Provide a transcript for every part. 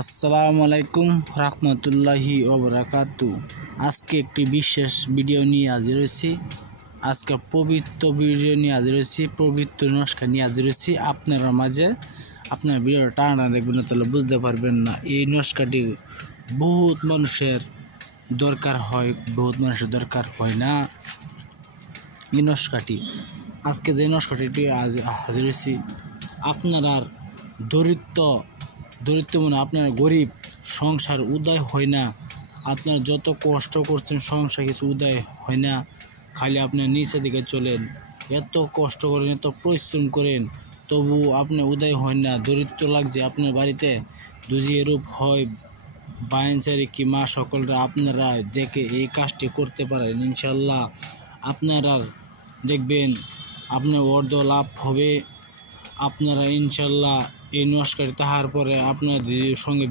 আসসালামু আলাইকুম রহমতুল্লাহি ওবরাকাতু। আজকে একটি বিশেষ ভিডিও নিয়ে হাজির হয়েছি। আজকে পবিত্র ভিডিও নিয়ে হাজির হয়েছি, পবিত্র নস্কা নিয়ে হাজির হয়েছি আপনার মাঝে। আপনার ভিডিওটা টানা দেখবেন না, তাহলে বুঝতে পারবেন না। এই নস্কাটি বহুত মানুষের দরকার হয়, বহুত মানুষের দরকার হয় না। এই নস্কাটি আজকে যে নস্কাটি হাজির হয়েছি, আপনার দরিদ্র মানে আপনার গরিব সংসার উদয় হয় না। আপনার যত কষ্ট করছেন সংসার কিছু উদয় হয় না, খালি আপনার নিচের দিকে চলেন, এত কষ্ট করেন, এত পরিশ্রম করেন, তবু আপনার উদয় হয় না। দরিদ্র লাগছে আপনার বাড়িতে, দুজি এরূপ হয় বাইনচারি কি মা সকলরা আপনারা দেখে এই কাজটি করতে পারেন। ইনশাল্লাহ আপনারা দেখবেন আপনার অর্ধ লাভ হবে। আপনারা ইনশাল্লাহ এই নস্কাটি তাহার পরে আপনার সঙ্গে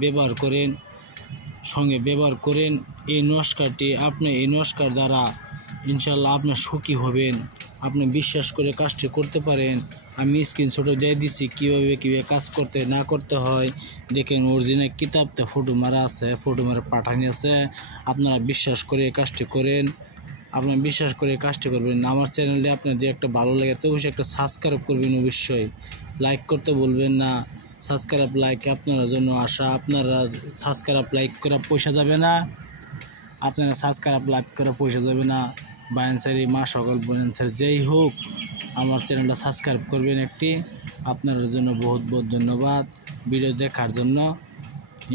ব্যবহার করেন এই নস্কাটি। আপনি এই নস্কার দ্বারা ইনশাল্লাহ আপনার সুখী হবেন। আপনি বিশ্বাস করে কাজটি করতে পারেন। আমি স্ক্রিনশটও দিয়ে দিচ্ছি কীভাবে কাজ করতে না করতে হয়। দেখেন অরিজিনাল কিতাবতে ফটো মারা আছে, ফটো মারা পাঠানি আছে। আপনারা বিশ্বাস করে কাজটি করেন, আপনারা বিশ্বাস করে কাজটি করবেন। আমার চ্যানেলটি আপনার যে একটা ভালো লাগে তো অবশ্যই একটা সাবস্ক্রাইব করবেন, অবশ্যই লাইক করতে বলবেন না। সাবস্ক্রাইব লাইক আপনার জন্য আশা। আপনারা সাবস্ক্রাইব লাইক করে পয়সা যাবে না, আপনারা সাবস্ক্রাইব লাইক করে পয়সা যাবে না। বাইনসারি মা সকল বোনেন্সার যেই হোক আমার চ্যানেলটা সাবস্ক্রাইব করবেন একটি। আপনার জন্য বহুত বহুত ধন্যবাদ ভিডিও দেখার জন্য।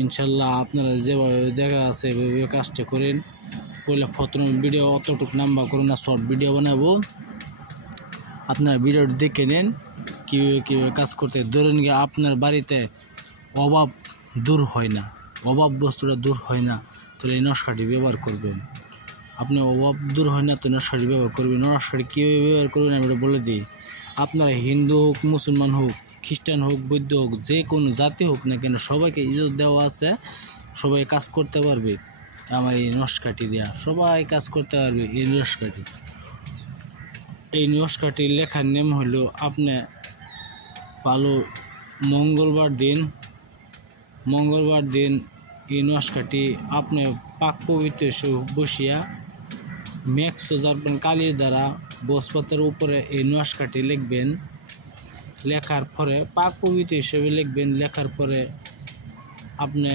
ইনশাল্লাহ আপনারা যেভাবে দেখা আছে এভাবে কাজটা করেন। পয়লা প্রথম ভিডিও অতটুকু নাম্বার করুন না, শর্ট ভিডিও বানাবো, আপনারা ভিডিওটি দেখে নেন কীভাবে কাজ করতে। ধরেন গিয়ে আপনার বাড়িতে অভাব দূর হয় না, অভাব বস্তুটা দূর হয় না, তাহলে এই নস্কাটি ব্যবহার করবেন। আপনার অভাব দূর হয় না তো নস্কাটি ব্যবহার করবেন। নস্কাটি কীভাবে ব্যবহার করবেন আমি এটা বলে দিই। আপনারা হিন্দু হোক, মুসলমান হোক, খ্রিস্টান হোক, বৌদ্ধ হোক, যে কোনো জাতি হোক না কেন, সবাইকে ইজ্জত দেওয়া আছে, সবাই কাজ করতে পারবে। আমার এই নস্কাটি দেওয়া সবাই কাজ করতে পারবে। এই নস্কাটি লেখার নেম হলো আপনি ভালো মঙ্গলবার দিন এই নস্কাটি আপনি পাক পবিত্র বসিয়া মেক্সো জারবেন কালির দ্বারা বসপাতের উপরে এই নস্কাটি লিখবেন। লেখার পরে পাক পবিত্র হিসেবে লিখবেন। লেখার পরে আপনি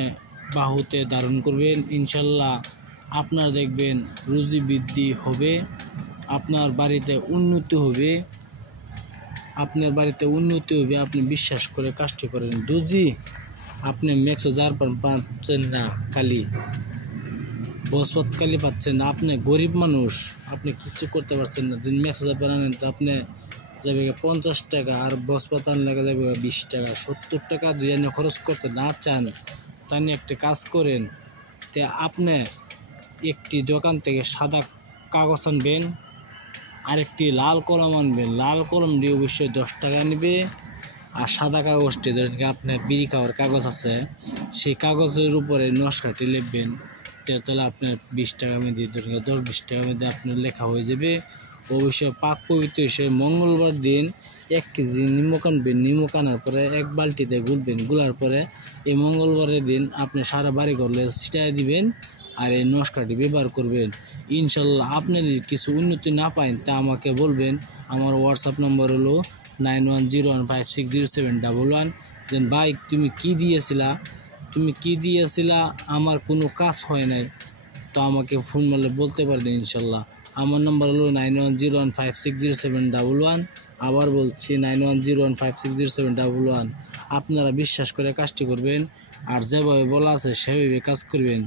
বাহুতে ধারণ করবেন। ইনশাল্লাহ আপনার দেখবেন রুজি বৃদ্ধি হবে, আপনার বাড়িতে উন্নতি হবে, আপনি বিশ্বাস করে কাজটি করেন। দুজি আপনি মেক্সো জার পাচ্ছেন না, কালি বসপত কালি পাচ্ছেন না, আপনি গরিব মানুষ, আপনি কিছু করতে পারছেন না। দিন মেক্সো জার আনেন তো আপনি যাবে 50 টাকা, আর বসপত আনলে যাবে 20 টাকা, 70 টাকা দুই আনে খরচ করতে না চান, তাই একটা কাজ করেন। তে আপনি একটি দোকান থেকে সাদা কাগজ আনবেন, আরেকটি লাল কলম আনবেন। লাল কলম দিয়ে অবশ্যই 10 টাকা নেবে, আর সাদা কাগজটি ধরেন আপনার বিড়ি খাওয়ার কাগজ আছে, সেই কাগজের উপরে নস্কাটি লিখবেন। তাহলে আপনার 20 টাকা মধ্যে ধরেন 10-20 টাকা মধ্যে আপনার লেখা হয়ে যাবে। অবশ্যই পাক পবিত্র হিসেবে মঙ্গলবার দিন 1 কেজি নিমক আনবেন। নিমক আনার পরে 1 বালতিতে গুলবেন। গুলার পরে এই মঙ্গলবারের দিন আপনি সারা বাড়ি ঘরে ছিটাই দিবেন, আর এই নস্কাটি ব্যবহার করবেন। ইনশাল্লাহ আপনি যদি কিছু উন্নতি না পান তা আমাকে বলবেন। আমার হোয়াটসঅ্যাপ নম্বর হলো 9101560711। যেন ভাই তুমি কি দিয়েছিলা আমার কোনো কাজ হয় নাই, তো আমাকে ফোন মারলে বলতে পারবেন ইনশাল্লাহ। আমার নম্বর হলো 9101560711। আবার বলছি 9101560711। আপনারা বিশ্বাস করে কাজটি করবেন, আর যেভাবে বলা আছে সেভাবে কাজ করবেন।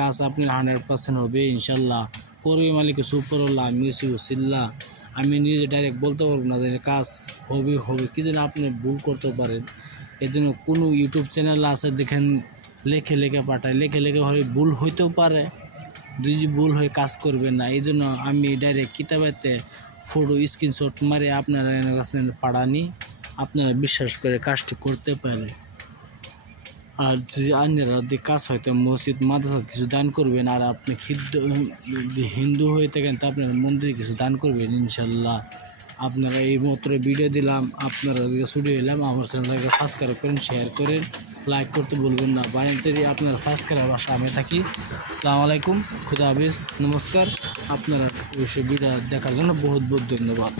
কাজ আপনি 100% হবে ইনশাল্লাহ। করবে মালিক সুপরুল্লাহ, আমি সিল্লাহ। আমি নিজে ডাইরেক্ট বলতে পারবো না যে কাজ হবে কি যেন আপনি ভুল করতে পারেন। এই জন্য কোনো ইউটিউব চ্যানেল আছে দেখেন লেখে পাঠায়, লেখে হয় ভুল হইতেও পারে, যদি ভুল হয়ে কাজ করবেন না। এই জন্য আমি ডাইরেক্ট কিতাবেতে ফটো স্ক্রিনশট মারে আপনারা কাছে পাঠানি, আপনারা বিশ্বাস করে কাজটি করতে পারে। আর যদি অন্যরা যদি কাজ হয়তো মসজিদ মাদ্রাসা কিছু দান করবেন, আর আপনি হিন্দু হয়ে থাকেন তা আপনার মন্দিরে কিছু দান করবেন ইনশাল্লাহ। আপনারা এই মাত্র ভিডিও দিলাম, আপনারা ছুটি হইলাম, আমার চ্যানেলটাকে সাবস্ক্রাইব করেন, শেয়ার করেন, লাইক করতে ভুলবেন না। বাইরে আপনারা সাবস্ক্রাইব আসা আমি থাকি। আসসালামু আলাইকুম, খুদা হাফিজ, নমস্কার। আপনারা অবশ্যই ভিডিও দেখার জন্য বহুত বহুত ধন্যবাদ।